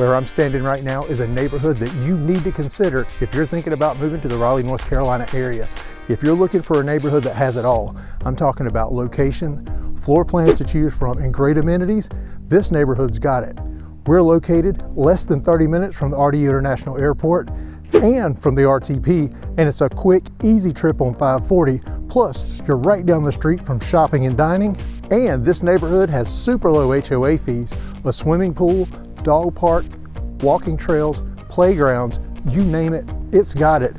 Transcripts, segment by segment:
Where I'm standing right now is a neighborhood that you need to consider if you're thinking about moving to the Raleigh, North Carolina area. If you're looking for a neighborhood that has it all, I'm talking about location, floor plans to choose from, and great amenities, this neighborhood's got it. We're located less than 30 minutes from the RDU International Airport and from the RTP, and it's a quick, easy trip on 540. Plus, you're right down the street from shopping and dining, and this neighborhood has super low HOA fees, a swimming pool, dog park, walking trails, playgrounds, you name it, it's got it.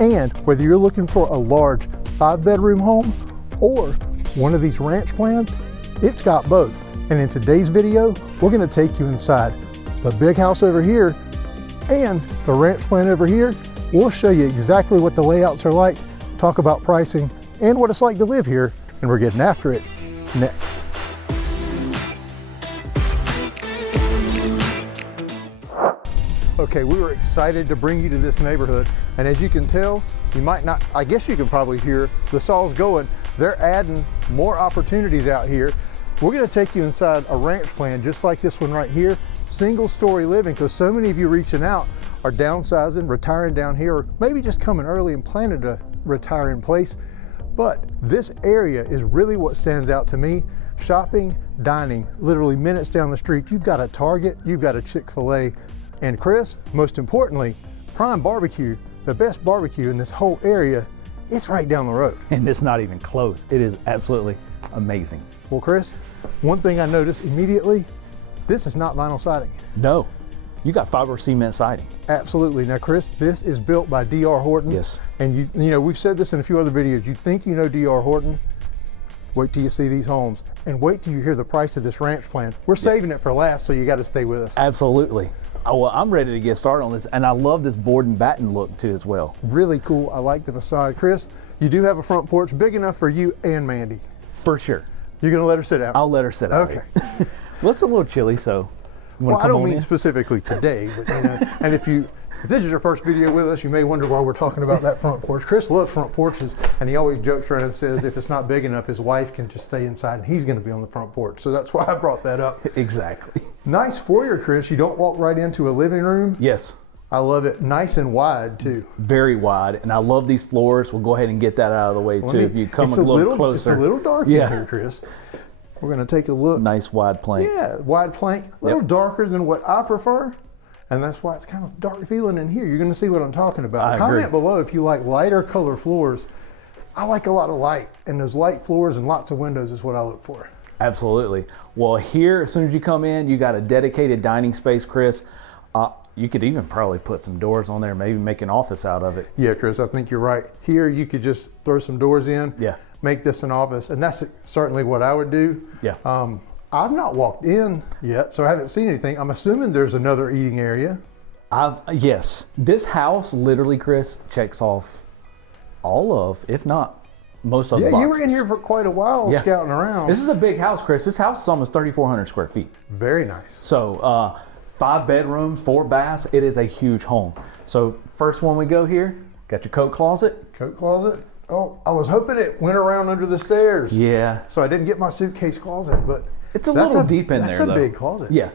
And whether you're looking for a large 5-bedroom home or one of these ranch plans, it's got both. And in today's video, we're gonna take you inside the big house over here and the ranch plan over here. We'll show you exactly what the layouts are like, talk about pricing, and what it's like to live here, and we're getting after it next. Okay, we were excited to bring you to this neighborhood, and as you can tell, you might not, I guess you can probably hear the saws going. They're adding more opportunities out here. We're gonna take you inside a ranch plan just like this one right here, single story living, because so many of you reaching out are downsizing, retiring down here, or maybe just coming early and planning to retire in place. But this area is really what stands out to me. Shopping, dining, literally minutes down the street. You've got a Target, you've got a Chick-fil-A, and Chris, most importantly, Prime Barbecue, the best barbecue in this whole area, it's right down the road. And it's not even close. It is absolutely amazing. Well, Chris, one thing I noticed immediately, this is not vinyl siding. No, you got fiber cement siding. Absolutely. Now, Chris, this is built by D.R. Horton. Yes. And you know, we've said this in a few other videos. You think you know D.R. Horton? Wait till you see these homes, and wait till you hear the price of this ranch plan. We're saving it for last, so you got to stay with us. Absolutely. Oh, well, I'm ready to get started on this, and I love this board and batten look too as well. Really cool. I like the facade. Chris, you do have a front porch big enough for you and Mandy. For sure. You're going to let her sit out? I'll let her sit out. Okay. Well, it's a little chilly, so you well, I don't mean specifically today, but you know, and if this is your first video with us, you may wonder why we're talking about that front porch. Chris loves front porches, and he always jokes around and says if it's not big enough, his wife can just stay inside and he's going to be on the front porch. So that's why I brought that up. Exactly. Nice foyer, Chris. You don't walk right into a living room. Yes. I love it. Nice and wide too. Very wide, and I love these floors. We'll go ahead and get that out of the way too. If you come a little closer. It's a little dark in here, Chris. We're going to take a look. Nice wide plank. Yeah, wide plank. A little darker than what I prefer. And that's why it's kind of dark feeling in here. You're going to see what I'm talking about. Comment below if you like lighter color floors. I like a lot of light, and those light floors and lots of windows is what I look for. Absolutely. Well, here, as soon as you come in, you got a dedicated dining space, Chris. You could even probably put some doors on there, maybe make an office out of it. Yeah, Chris, I think you're right. Here, you could just throw some doors in, make this an office, and that's certainly what I would do. Yeah. I've not walked in yet, so I haven't seen anything. I'm assuming there's another eating area. Yes. This house literally, Chris, checks off all of, if not most of the boxes. Yeah, you were in here for quite a while scouting around. This is a big house, Chris. This house is almost 3,400 square feet. Very nice. So 5 bedrooms, 4 baths. It is a huge home. So first one we go here, got your coat closet. Coat closet. Oh, I was hoping it went around under the stairs. Yeah. So I didn't get my suitcase closet, but it's a little deep in there, though. That's a big closet. Yeah.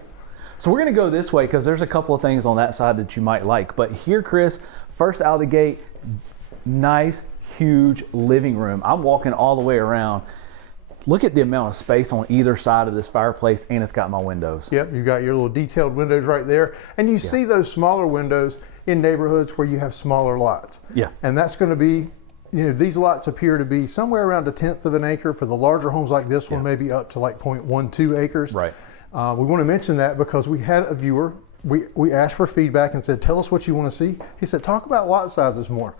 So we're going to go this way because there's a couple of things on that side that you might like. But here, Chris, first out of the gate, nice, huge living room. I'm walking all the way around. Look at the amount of space on either side of this fireplace, and it's got my windows. Yep, you got your little detailed windows right there. And you see those smaller windows in neighborhoods where you have smaller lots. Yeah. And that's going to be, you know, these lots appear to be somewhere around 1/10 of an acre. For the larger homes like this one, maybe up to like 0.12 acres. Right. We want to mention that because we had a viewer, we asked for feedback and said, tell us what you want to see. He said, talk about lot sizes more.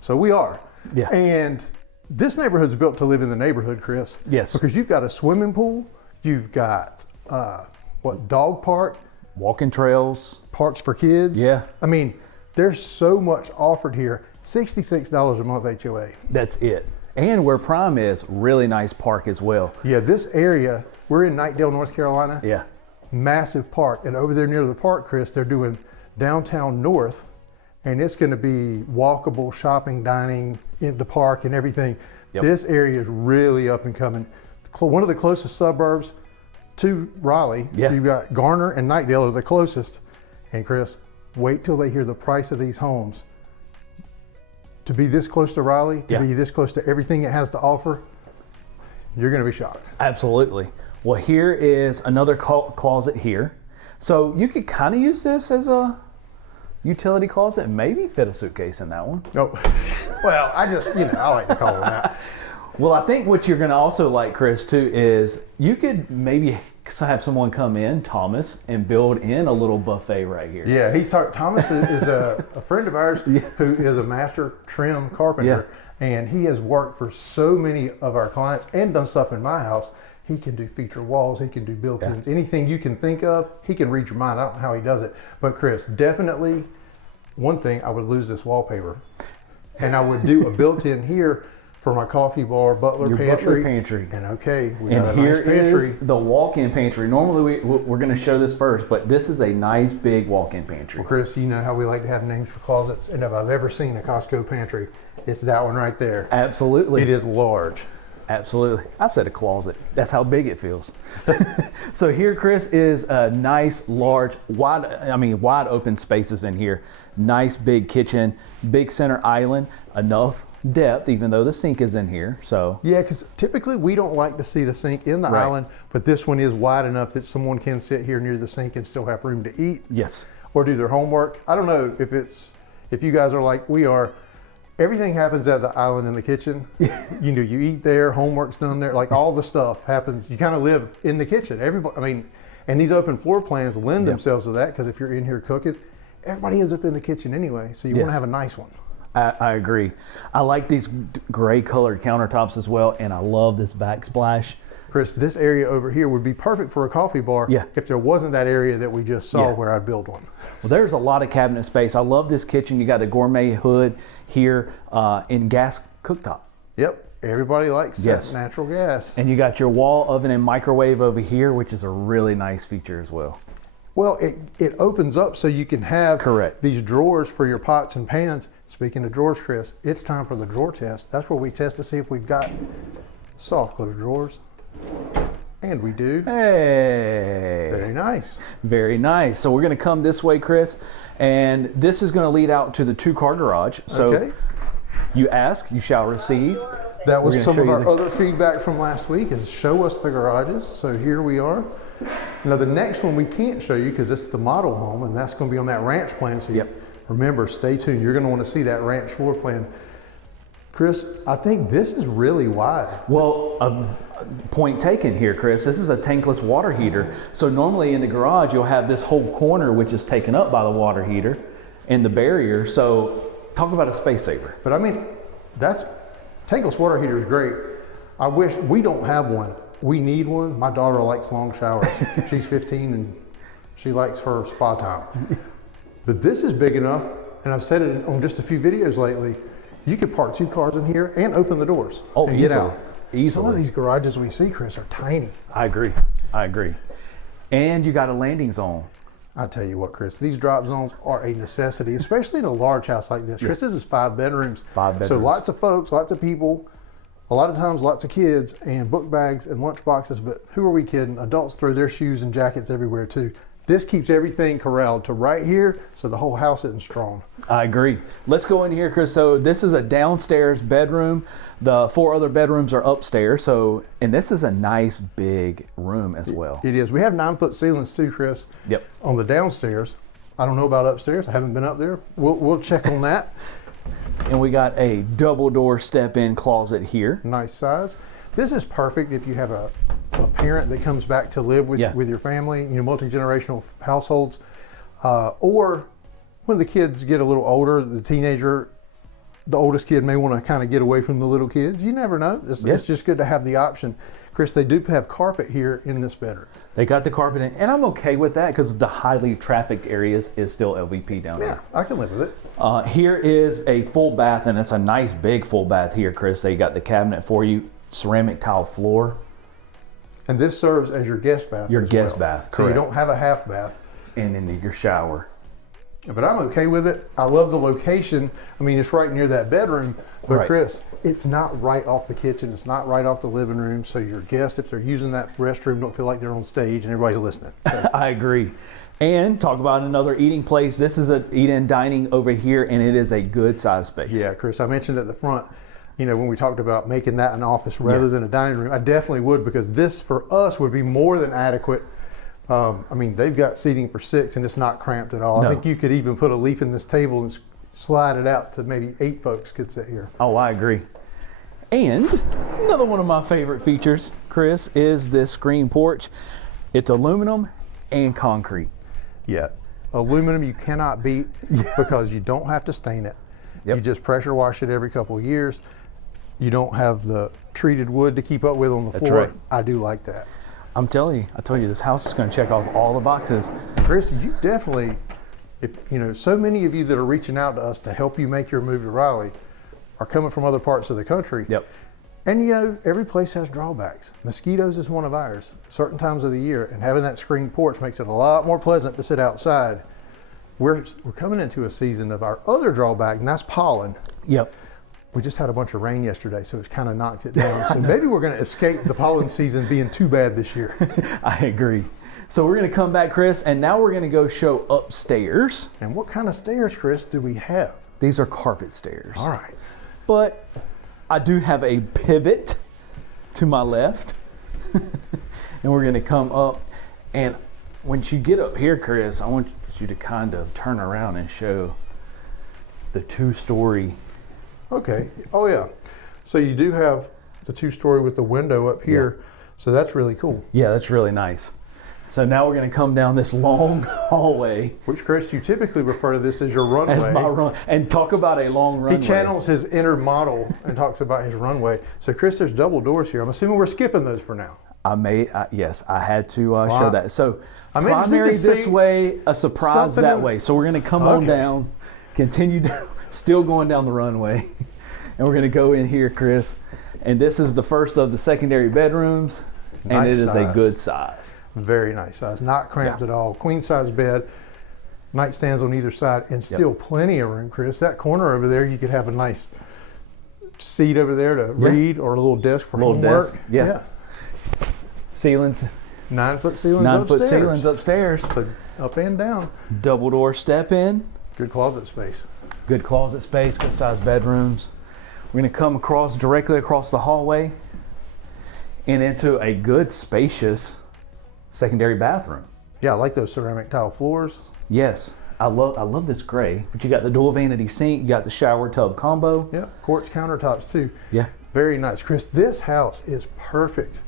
So we are. Yeah. And this neighborhood's built to live in the neighborhood, Chris. Yes. Because you've got a swimming pool, you've got, dog park. Walking trails. Parks for kids. Yeah. I mean, there's so much offered here. $66 a month HOA. That's it. And where Prime is, really nice park as well. Yeah, this area, we're in Knightdale, North Carolina. Yeah. Massive park. And over there near the park, Chris, they're doing Downtown North. And it's going to be walkable shopping, dining in the park and everything. Yep. This area is really up and coming. One of the closest suburbs to Raleigh. Yeah. You've got Garner and Knightdale are the closest. And Chris, wait till they hear the price of these homes. To be this close to Raleigh, to be this close to everything it has to offer, you're going to be shocked. Absolutely. Well, here is another closet here. So you could kind of use this as a utility closet and maybe fit a suitcase in that one. Oh, well, I just, I like to call it that. Well, I think what you're going to also like, Chris, too, is you could maybe have someone come in, Thomas, and build in a little buffet right here. Yeah, Thomas is a friend of ours who is a master trim carpenter, and he has worked for so many of our clients and done stuff in my house. He can do feature walls, he can do built-ins, anything you can think of, he can read your mind. I don't know how he does it. But Chris, definitely one thing, I would lose this wallpaper. And I would do a built-in here for my coffee bar, butler pantry. And okay, we got a nice pantry. Is the walk-in pantry. Normally we're going to show this first, but this is a nice big walk-in pantry. Well, Chris, you know how we like to have names for closets, and if I've ever seen a Costco pantry, it's that one right there. Absolutely. It is large. Absolutely. I said a closet. That's how big it feels. So here, Chris, is a nice, large, wide open spaces in here. Nice big kitchen, big center island, enough depth, even though the sink is in here. So yeah, because typically we don't like to see the sink in the island, but this one is wide enough that someone can sit here near the sink and still have room to eat. Yes. Or do their homework. I don't know if you guys are like we are. Everything happens at the island in the kitchen. You eat there, homework's done there, like all the stuff happens. You kind of live in the kitchen. Everybody, and these open floor plans lend themselves to that, because if you're in here cooking, everybody ends up in the kitchen anyway. So you want to have a nice one. I agree. I like these gray colored countertops as well, and I love this backsplash. Chris, this area over here would be perfect for a coffee bar if there wasn't that area that we just saw where I'd build one. Well, there's a lot of cabinet space. I love this kitchen. You got the gourmet hood here in gas cooktop. Yep, everybody likes that natural gas. And you got your wall oven and microwave over here, which is a really nice feature as well. Well, it opens up so you can have these drawers for your pots and pans. Speaking of drawers, Chris, it's time for the drawer test. That's where we test to see if we've got soft close drawers. And we do. Hey. Very nice. Very nice. So we're going to come this way, Chris, and this is going to lead out to the 2-car garage. So you ask, you shall receive. That was some of our other feedback from last week, is show us the garages. So here we are. Now the next one we can't show you because it's the model home, and that's going to be on that ranch plan. So remember, stay tuned. You're going to want to see that ranch floor plan. Chris, I think this is really wide. Well, point taken here, Chris. This is a tankless water heater. So normally in the garage, you'll have this whole corner which is taken up by the water heater and the barrier. So talk about a space saver. But that's tankless water heater is great. I wish we don't have one. We need one. My daughter likes long showers. She's 15 and she likes her spa time. But this is big enough, and I've said it on just a few videos lately, you could park 2 cars in here and open the doors and get out. Easily. Some of these garages we see, Chris, are tiny. I agree. And you got a landing zone. I tell you what, Chris, these drop zones are a necessity, especially in a large house like this. Chris, this is 5 bedrooms. 5 bedrooms. So lots of folks, lots of people, a lot of times lots of kids and book bags and lunch boxes, but who are we kidding? Adults throw their shoes and jackets everywhere too. This keeps everything corralled to right here, so the whole house isn't strong. I agree. Let's go in here, Chris. So this is a downstairs bedroom. The 4 other bedrooms are upstairs. And this is a nice big room as well. It is. We have 9-foot ceilings too, Chris. Yep. On the downstairs. I don't know about upstairs. I haven't been up there. We'll check on that. And we got a double door step-in closet here. Nice size. This is perfect if you have a parent that comes back to live with your family, multi-generational households, or when the kids get a little older, the oldest kid may want to kind of get away from the little kids. You never know. It's just good to have the option. Chris, they do have carpet here in this bedroom. They got the carpet in, and I'm okay with that because the highly trafficked areas is still LVP down there. Yeah, I can live with it. Here is a full bath, and it's a nice big full bath here, Chris. They got the cabinet for you, ceramic tile floor. And this serves as your guest bath. Your guest bath, correct. So you don't have a half bath. And then your shower. But I'm okay with it. I love the location. It's right near that bedroom. But Chris, it's not right off the kitchen. It's not right off the living room. So your guests, if they're using that restroom, don't feel like they're on stage and everybody's listening. So. I agree. And talk about another eating place. This is a eat-in dining over here, and it is a good size space. Yeah, Chris, I mentioned at the front, when we talked about making that an office rather than a dining room, I definitely would, because this for us would be more than adequate. They've got seating for 6 and it's not cramped at all. No. I think you could even put a leaf in this table and slide it out to maybe 8 folks could sit here. Oh, I agree. And another one of my favorite features, Chris, is this screen porch. It's aluminum and concrete. Yeah, aluminum you cannot beat because you don't have to stain it. Yep. You just pressure wash it every couple of years. You don't have the treated wood to keep up with on the That's floor. right. I do like that. I told you, this house is going to check off all the boxes. Chris, you definitely, so many of you that are reaching out to us to help you make your move to Raleigh are coming from other parts of the country. Yep. And every place has drawbacks. Mosquitoes is one of ours, certain times of the year, and having that screened porch makes it a lot more pleasant to sit outside. We're coming into a season of our other drawback, and that's pollen. Yep. We just had a bunch of rain yesterday, so it's kind of knocked it down. So maybe we're going to escape the pollen season being too bad this year. I agree. So we're going to come back, Chris, and now we're going to go show upstairs. And what kind of stairs, Chris, do we have? These are carpet stairs. All right. But I do have a pivot to my left. And we're going to come up. And once you get up here, Chris, I want you to kind of turn around and show the 2-story. Okay. Oh, yeah. So you do have the 2-story with the window up here. Yeah. So that's really cool. Yeah, that's really nice. So now we're going to come down this long hallway. Which, Chris, you typically refer to this as your runway. As my run. And talk about a long runway. He channels his inner model and talks about his runway. So, Chris, there's double doors here. I'm assuming we're skipping those for now. Yes, I had to show that. So, I'm primary this way, a surprise that way. So we're going to come on down, continue down, still going down the runway. And we're going to go in here, Chris. And this is the first of the secondary bedrooms. And Nice it is size. a good size. Very nice size, not cramped at all. Queen size bed, nightstands on either side, and still plenty of room, Chris. That corner over there, you could have a nice seat over there to read, or a little desk for homework. Desk. Yeah. Ceilings. 9-foot ceilings 9-foot ceilings upstairs. So up and down. Double door step in. Good closet space. Good closet space, good size bedrooms. We're going to come directly across the hallway and into a good spacious secondary bathroom. Yeah, I like those ceramic tile floors. Yes, I love this gray. But you got the dual vanity sink, you got the shower tub combo. Yeah, quartz countertops too. Yeah. Very nice. Chris, this house is perfect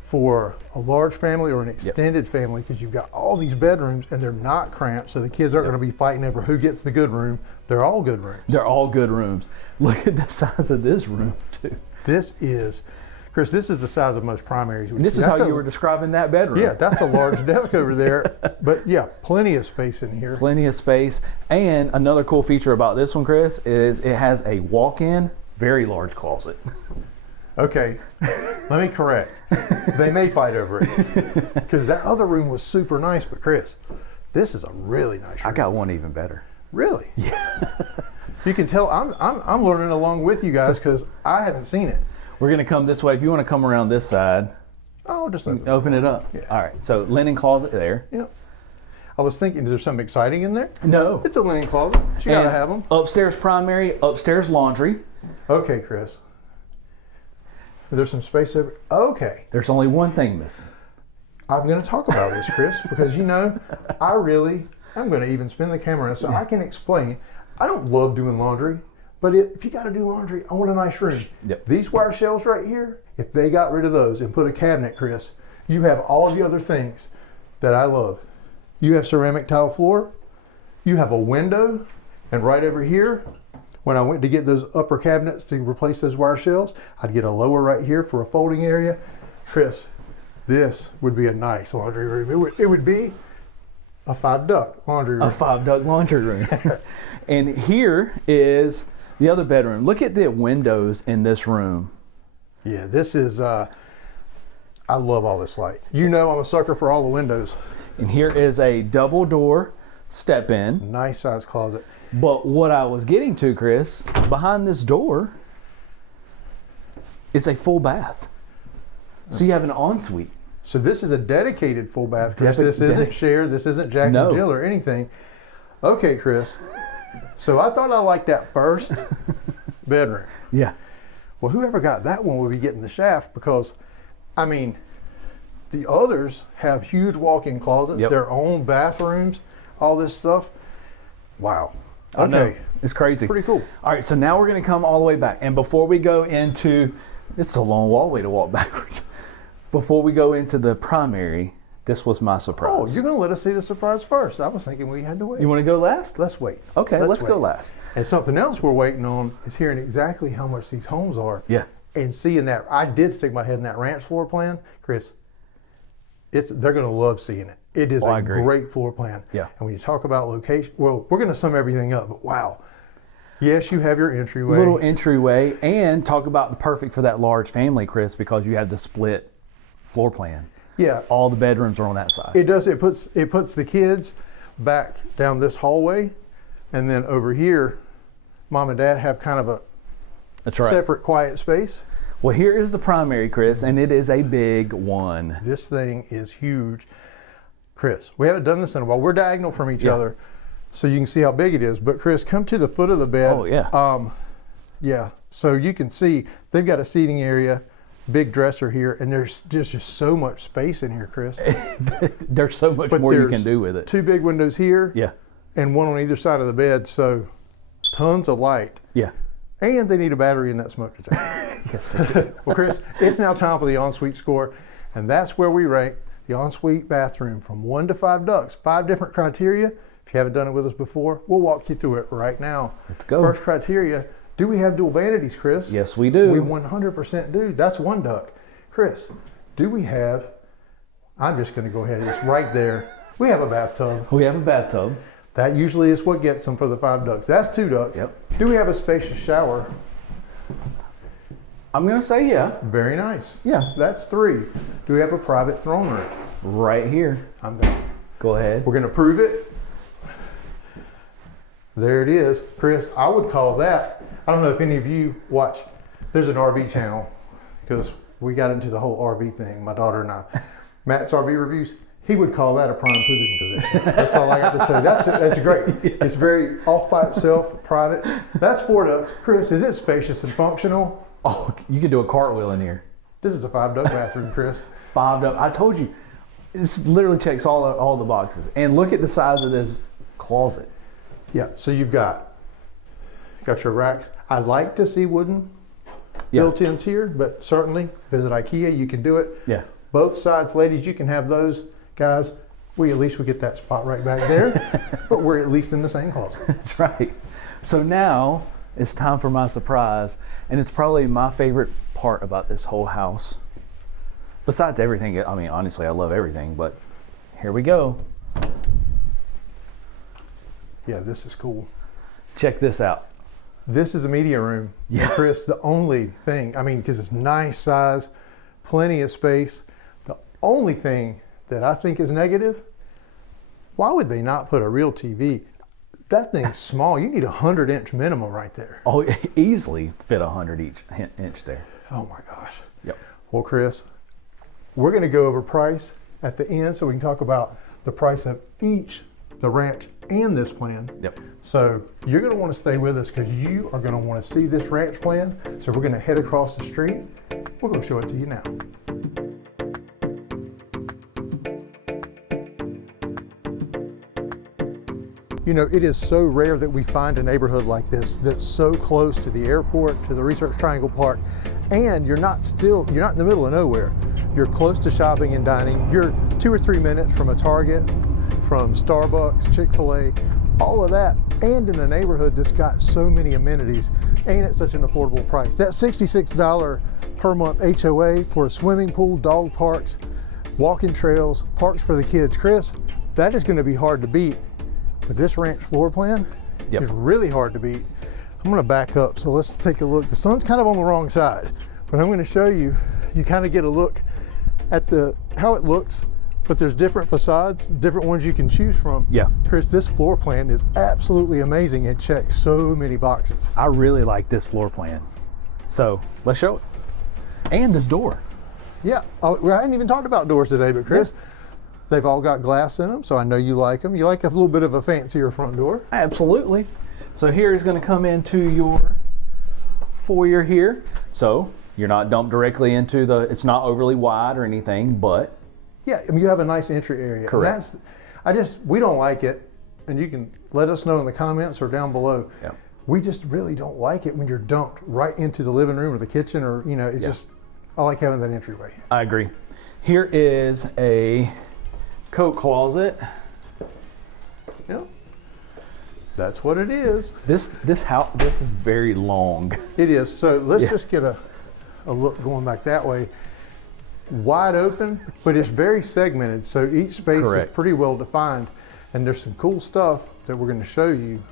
for a large family or an extended family, because you've got all these bedrooms and they're not cramped, so the kids aren't going to be fighting over who gets the good room. They're all good rooms. They're all good rooms. Look at the size of this room too. Chris, this is the size of most primaries. And this is how you were describing that bedroom. Yeah, that's a large desk over there. But yeah, plenty of space in here. Plenty of space. And another cool feature about this one, Chris, is it has a walk-in, very large closet. Okay, let me correct. They may fight over it, because that other room was super nice. But Chris, this is a really nice room. I got one even better. Really? Yeah. You can tell I'm learning along with you guys, because I haven't seen it. We're going to come this way. If you want to come around this side, Just open it up. Yeah. All right. So linen closet there. Yeah. I was thinking, is there something exciting in there? No. It's a linen closet. You gotta have them. Upstairs primary, upstairs laundry. Okay, Chris. There's some space over. Okay. There's only one thing missing. I'm going to talk about this, Chris, because I'm going to even spin the camera so I can explain. I don't love doing laundry, but if you got to do laundry, I want a nice room. Yep. These wire shelves right here, if they got rid of those and put a cabinet, Chris, you have all of the other things that I love. You have ceramic tile floor, you have a window, and right over here, when I went to get those upper cabinets to replace those wire shelves, I'd get a lower right here for a folding area. Chris, this would be a nice laundry room. It would be a 5-duct laundry room. A 5-duct laundry room. And here is the other bedroom. Look at the windows in this room. Yeah, this is, I love all this light. I'm a sucker for all the windows. And here is a double door step in. Nice size closet. But what I was getting to, Chris, behind this door, it's a full bath. So you have an ensuite. So this is a dedicated full bath, Chris. Defi- This isn't shared. This isn't Jack No. and Jill or anything. Okay, Chris. So I thought I liked that first bedroom. Yeah. Well, whoever got that one will be getting the shaft because, I mean, the others have huge walk-in closets, Yep. their own bathrooms, all this stuff. Wow. I know. Okay. It's crazy. Pretty cool. All right, so now we're going to come all the way back. And before we go into, this is a long walkway to walk backwards. Before we go into the primary, this was my surprise. Oh, you're going to let us see the surprise first. I was thinking we had to wait. You want to go last? Let's wait. Okay, let's go wait. last. And something else we're waiting on is hearing exactly how much these homes are. Yeah. And seeing that. I did stick my head in that ranch floor plan. Chris, they're going to love seeing it. It is I a agree. great floor plan. Yeah. And when you talk about location, well, we're going to sum everything up, but wow. Yes, you have your entryway. Little entryway, and talk about the perfect for that large family, Chris, because you have the split floor plan. Yeah. All the bedrooms are on that side. It does. It puts the kids back down this hallway, and then over here, mom and dad have kind of a That's right. separate quiet space. Well, here is the primary, Chris, and it is a big one. This thing is huge. Chris, we haven't done this in a while. We're diagonal from each Yeah. other, so you can see how big it is. But Chris, come to the foot of the bed. Oh, yeah. Yeah. So you can see they've got a seating area, big dresser here, and there's just so much space in here, Chris. There's so much But more you there's can do with it. 2 big windows here, Yeah. and one on either side of the bed. So tons of light. Yeah. And they need a battery in that smoke detector. Yes, they do. Well, Chris, it's now time for the ensuite score, and that's where we rank the ensuite bathroom from 1 to 5 ducts. 5 different criteria. If you haven't done it with us before, we'll walk you through it right now. Let's go. First criteria, do we have dual vanities, Chris? Yes, we do. We 100% do. That's 1 duct. Chris, do we have, I'm just going to go ahead, it's right there. We have a bathtub. We have a bathtub. That usually is what gets them for the 5 ducts. That's 2 ducts. Yep. Do we have a spacious shower? I'm going to say yeah. Very nice. Yeah. That's 3. Do we have a private throne room? Right here. I'm done. Go ahead. We're going to prove it. There it is. Chris, I would call that, I don't know if any of you watch, there's an RV channel, because we got into the whole RV thing, my daughter and I. Matt's RV reviews, he would call that a prime pooping position. That's all I got to say. That's great. It's very off by itself, private. That's 4 ducts. Chris, is it spacious and functional? Oh, you can do a cartwheel in here. This is a 5 duct bathroom, Chris. 5 duct. I told you, this literally checks all the boxes. And look at the size of this closet. Yeah, so you've got your racks. I like to see wooden Yeah. built-ins here, but certainly visit IKEA, you can do it. Yeah. Both sides, ladies, you can have those. Guys, at least we get that spot right back there, but we're at least in the same closet. That's right. So now it's time for my surprise, and it's probably my favorite part about this whole house. Besides everything, I mean, honestly, I love everything, but here we go. Yeah, this is cool. Check this out. This is a media room. Yeah. Chris, the only thing, I mean, because it's nice size, plenty of space. The only thing that I think is negative, why would they not put a real TV? That thing's small. You need a 100-inch minimum right there. Oh, easily fit 100 inch there. Oh my gosh. Yep. Well, Chris, we're going to go over price at the end so we can talk about the price of each, the ranch and this plan. Yep. So you're going to want to stay with us because you are going to want to see this ranch plan. So we're going to head across the street. We're going to show it to you now. You know, it is so rare that we find a neighborhood like this that's so close to the airport, to the Research Triangle Park, and you're not in the middle of nowhere. You're close to shopping and dining. You're 2 or 3 minutes from a Target, from Starbucks, Chick-fil-A, all of that, and in a neighborhood that's got so many amenities and at such an affordable price. That $66 per month HOA for a swimming pool, dog parks, walking trails, parks for the kids. Chris, that is going to be hard to beat. But this ranch floor plan is really hard to beat. I'm going to back up, so let's take a look. The sun's kind of on the wrong side, but I'm going to show you. You kind of get a look at how it looks, but there's different facades, different ones you can choose from. Yeah. Chris, this floor plan is absolutely amazing. It checks so many boxes. I really like this floor plan. So let's show it. And this door. Yeah, well, I hadn't even talked about doors today, but Chris, they've all got glass in them, so I know you like them. You like a little bit of a fancier front door. Absolutely. So here is going to come into your foyer here. So you're not dumped directly into it's not overly wide or anything, but. Yeah, I mean, you have a nice entry area. Correct. And we don't like it, and you can let us know in the comments or down below. Yeah. We just really don't like it when you're dumped right into the living room or the kitchen, or, you know, it's just, I like having that entryway. I agree. Here is a coat closet. Yeah. That's what it is. This is very long. It is. So let's just get a look going back that way. Wide open, but it's very segmented. So each space is pretty well defined. And there's some cool stuff that we're going to show you.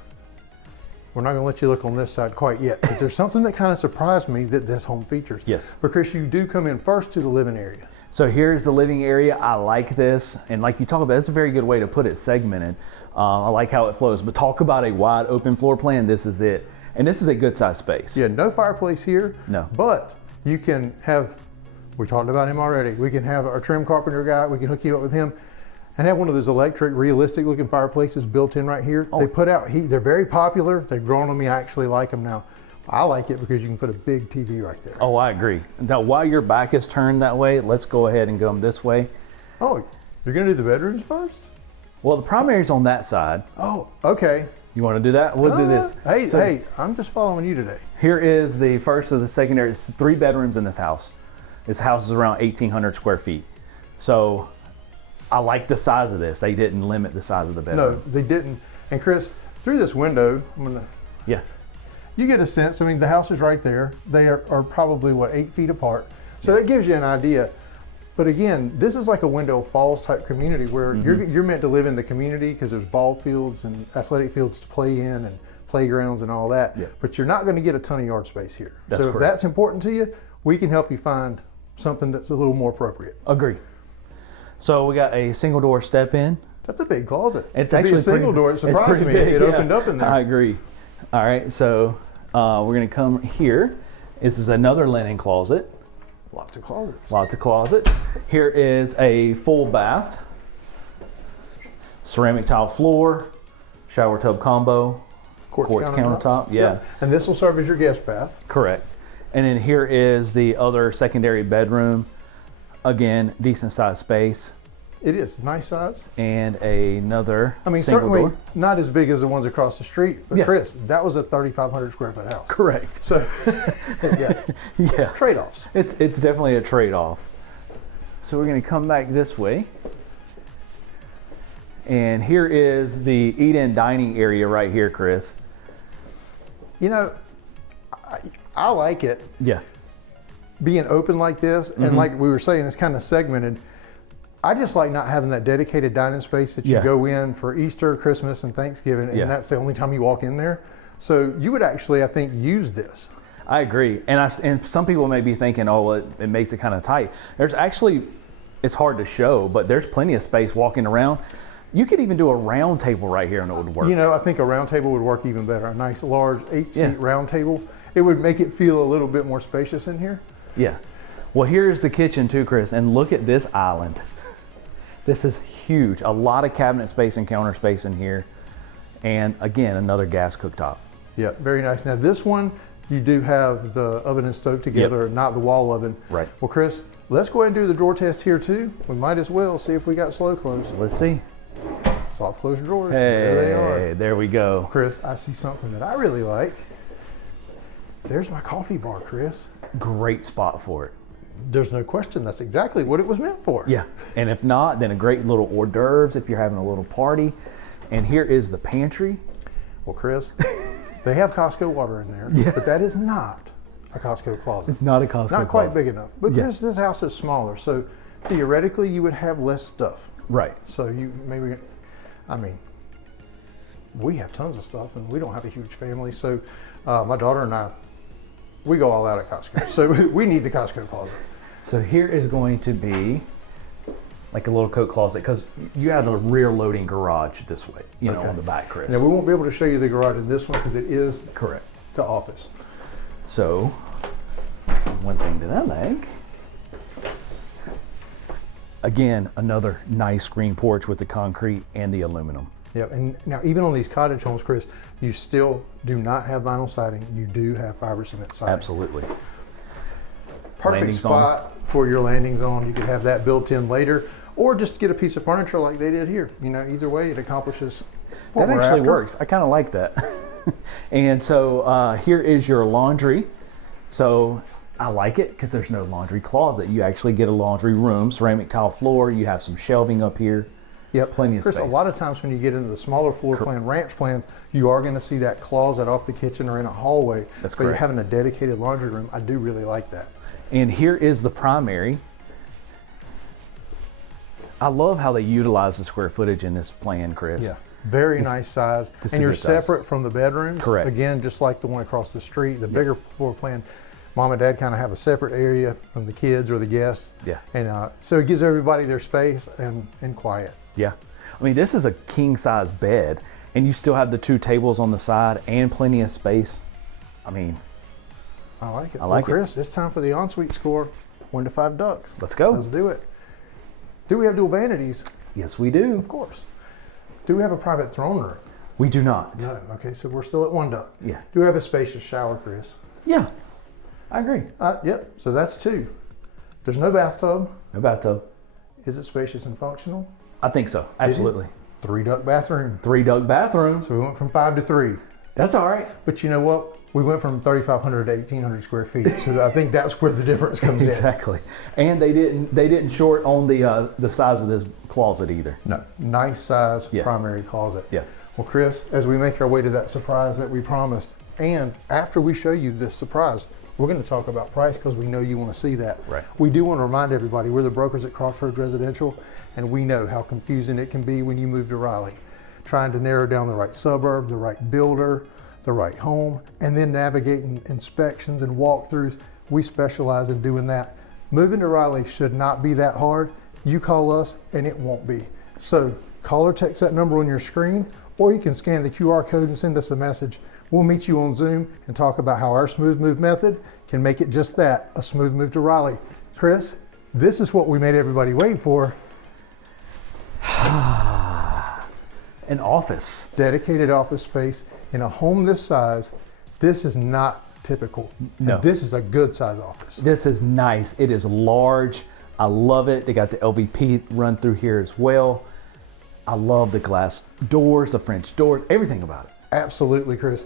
We're not going to let you look on this side quite yet, but there's something that kind of surprised me that this home features. Yes. But Chris, you do come in first to the living area. So here's the living area. I like this. And like you talk about, it's a very good way to put it, segmented. I like how it flows. But talk about a wide open floor plan. This is it. And this is a good size space. Yeah, no fireplace here. No. But you can have, we talked about him already. We can have our trim carpenter guy. We can hook you up with him and have one of those electric, realistic looking fireplaces built in right here. They put out heat. They're very popular. They've grown on me. I actually like them now. I like it because you can put a big TV right there. Oh, I agree. Now, while your back is turned that way, let's go ahead and go this way. Oh, you're going to do the bedrooms first? Well, the primary's on that side. Oh, okay. You want to do that? We'll do this. Hey, I'm just following you today. Here is the first of the secondary. It's 3 bedrooms in this house. This house is around 1,800 square feet. So I like the size of this. They didn't limit the size of the bedroom. No, they didn't. And Chris, through this window, you get a sense. I mean, the house is right there. They are probably, 8 feet apart. So that gives you an idea. But again, this is like a Window Falls type community where you're meant to live in the community because there's ball fields and athletic fields to play in and playgrounds and all that. Yeah. But you're not going to get a ton of yard space here. That's so correct. if that's important to you, we can help you find something that's a little more appropriate. Agree. So we got a single door step in. That's a big closet. It's to actually be a single door. It surprised me. It opened up in there. I agree. All right, so we're going to come here. This is another linen closet. Lots of closets. Lots of closets. Here is a full bath, ceramic tile floor, shower tub combo, quartz countertop. Yeah. And this will serve as your guest bath. Correct. And then here is the other secondary bedroom. Again, decent sized space. It is nice size. And another single certainly door. Not as big as the ones across the street, but Chris, that was a 3,500 square foot house. Correct. So, yeah, trade-offs. It's definitely a trade-off. So we're going to come back this way. And here is the eat-in dining area right here, Chris. You know, I like it. Yeah. Being open like this, and like we were saying, it's kind of segmented. I just like not having that dedicated dining space that you go in for Easter, Christmas, and Thanksgiving, and that's the only time you walk in there. So you would actually, I think, use this. I agree. And some people may be thinking, oh, it makes it kind of tight. There's actually, it's hard to show, but there's plenty of space walking around. You could even do a round table right here and it would work. You know, I think a round table would work even better. A nice, large 8-seat round table. It would make it feel a little bit more spacious in here. Yeah. Well, here's the kitchen too, Chris, and look at this island. This is huge. A lot of cabinet space and counter space in here. And again, another gas cooktop. Yeah, very nice. Now this one, you do have the oven and stove together, not the wall oven. Right. Well, Chris, let's go ahead and do the drawer test here too. We might as well see if we got slow close. Let's see. Soft close drawers. Hey, there they are. There we go. Chris, I see something that I really like. There's my coffee bar, Chris. Great spot for it. There's no question. That's exactly what it was meant for. Yeah. And if not, then a great little hors d'oeuvres if you're having a little party. And here is the pantry. Well, Chris, they have Costco water in there, but that is not a Costco closet. It's not a Costco closet. Not quite big enough. But this house is smaller, so theoretically you would have less stuff. Right. So you maybe, I mean, we have tons of stuff and we don't have a huge family. So my daughter and I, we go all out at Costco. So we need the Costco closet. So here is going to be like a little coat closet because you have a rear loading garage this way, you know, on the back, Chris. Now we won't be able to show you the garage in this one because it is correct the office. So one thing that I like Again, another nice screen porch with the concrete and the aluminum. Yep, and now even on these cottage homes, Chris, you still do not have vinyl siding. You do have fiber cement siding. Absolutely. Perfect Landing spot for your landing zone. You could have that built in later, or just get a piece of furniture like they did here. You know, either way, it accomplishes what That we're actually after. works. I kind of like that. And so here is your laundry. So I like it because there's no laundry closet. You actually get a laundry room, ceramic tile floor. You have some shelving up here. Yep, Plenty of Chris, space. a lot of times when you get into the smaller floor plan, ranch plans, you are going to see that closet off the kitchen or in a hallway. That's but you're correct. having a dedicated laundry room. I do really like that. And here is the primary. I love how they utilize the square footage in this plan, Chris. Yeah, very nice size. this is And a you're good size. separate from the bedrooms. Correct. Again, just like the one across the street, the bigger floor plan, mom and dad kind of have a separate area from the kids or the guests. Yeah. And so it gives everybody their space and quiet. Yeah. I mean, this is a king size bed, and you still have the 2 tables on the side and plenty of space. I mean, I like it. I like well, Chris, it's time for the ensuite score. 1 to 5 ducks. let's go. Let's do it. Do we have dual vanities? Yes, we do. Of course. Do we have a private throne room? We do not. No. Okay, so we're still at 1 duck. Yeah. Do we have a spacious shower, Chris? Yeah. I agree. Yep. So that's 2. There's no bathtub. No bathtub. Is it spacious and functional? I think so. Absolutely. 3 duck bathroom. 3 duct bathrooms. So we went from 5 to 3. That's all right. But you know what? We went from 3,500 to 1,800 square feet. So I think that's where the difference comes in. Exactly. And they didn't short on the size of this closet either. No, nice size Yeah. primary closet. Yeah. Well, Chris, as we make our way to that surprise that we promised, and after we show you this surprise, we're going to talk about price because we know you want to see that. Right. We do want to remind everybody we're the brokers at Crossroads Residential, and we know how confusing it can be when you move to Raleigh, trying to narrow down the right suburb, the right builder, the right home, and then navigating inspections and walkthroughs. We specialize in doing that. Moving to Raleigh should not be that hard. You call us and it won't be. So call or text that number on your screen, or you can scan the QR code and send us a message. We'll meet you on Zoom and talk about how our smooth move method can make it just that, a smooth move to Raleigh. Chris, this is what we made everybody wait for. An office. Dedicated office space in a home this size. This is not typical. No. And this is a good size office. This is nice. It is large. I love it. They got the LVP run through here as well. I love the glass doors, the French doors, everything about it. Absolutely, Chris.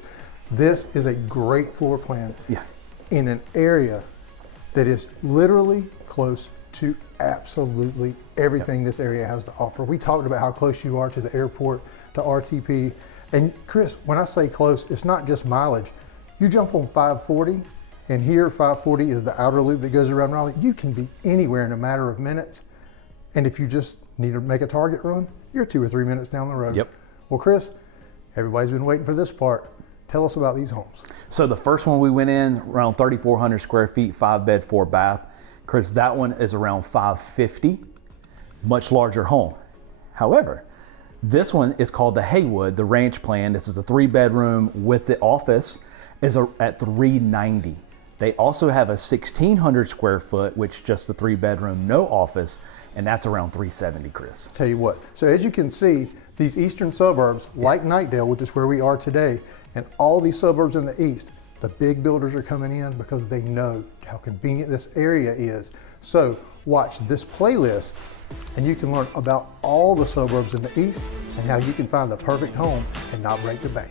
This is a great floor plan Yeah. in an area that is literally close to absolutely everything this area has to offer. We talked about how close you are to the airport, to RTP. And Chris, when I say close, it's not just mileage. You jump on 540, and here 540 is the outer loop that goes around Raleigh. You can be anywhere in a matter of minutes. And if you just need to make a target run, you're 2 or 3 minutes down the road. Yep. Well, Chris, everybody's been waiting for this part. Tell us about these homes. So the first one we went in, around 3,400 square feet, 5 bed, 4 bath. Chris, that one is around 550, much larger home. However, this one is called the Haywood, the ranch plan. This is a 3 bedroom with the office is at 390. They also have a 1,600 square foot, which just the 3 bedroom, no office, and that's around 370, Chris. Tell you what, so as you can see, these eastern suburbs, like Knightdale, which is where we are today, and all these suburbs in the east, the big builders are coming in because they know how convenient this area is. So watch this playlist and you can learn about all the suburbs in the east and how you can find the perfect home and not break the bank.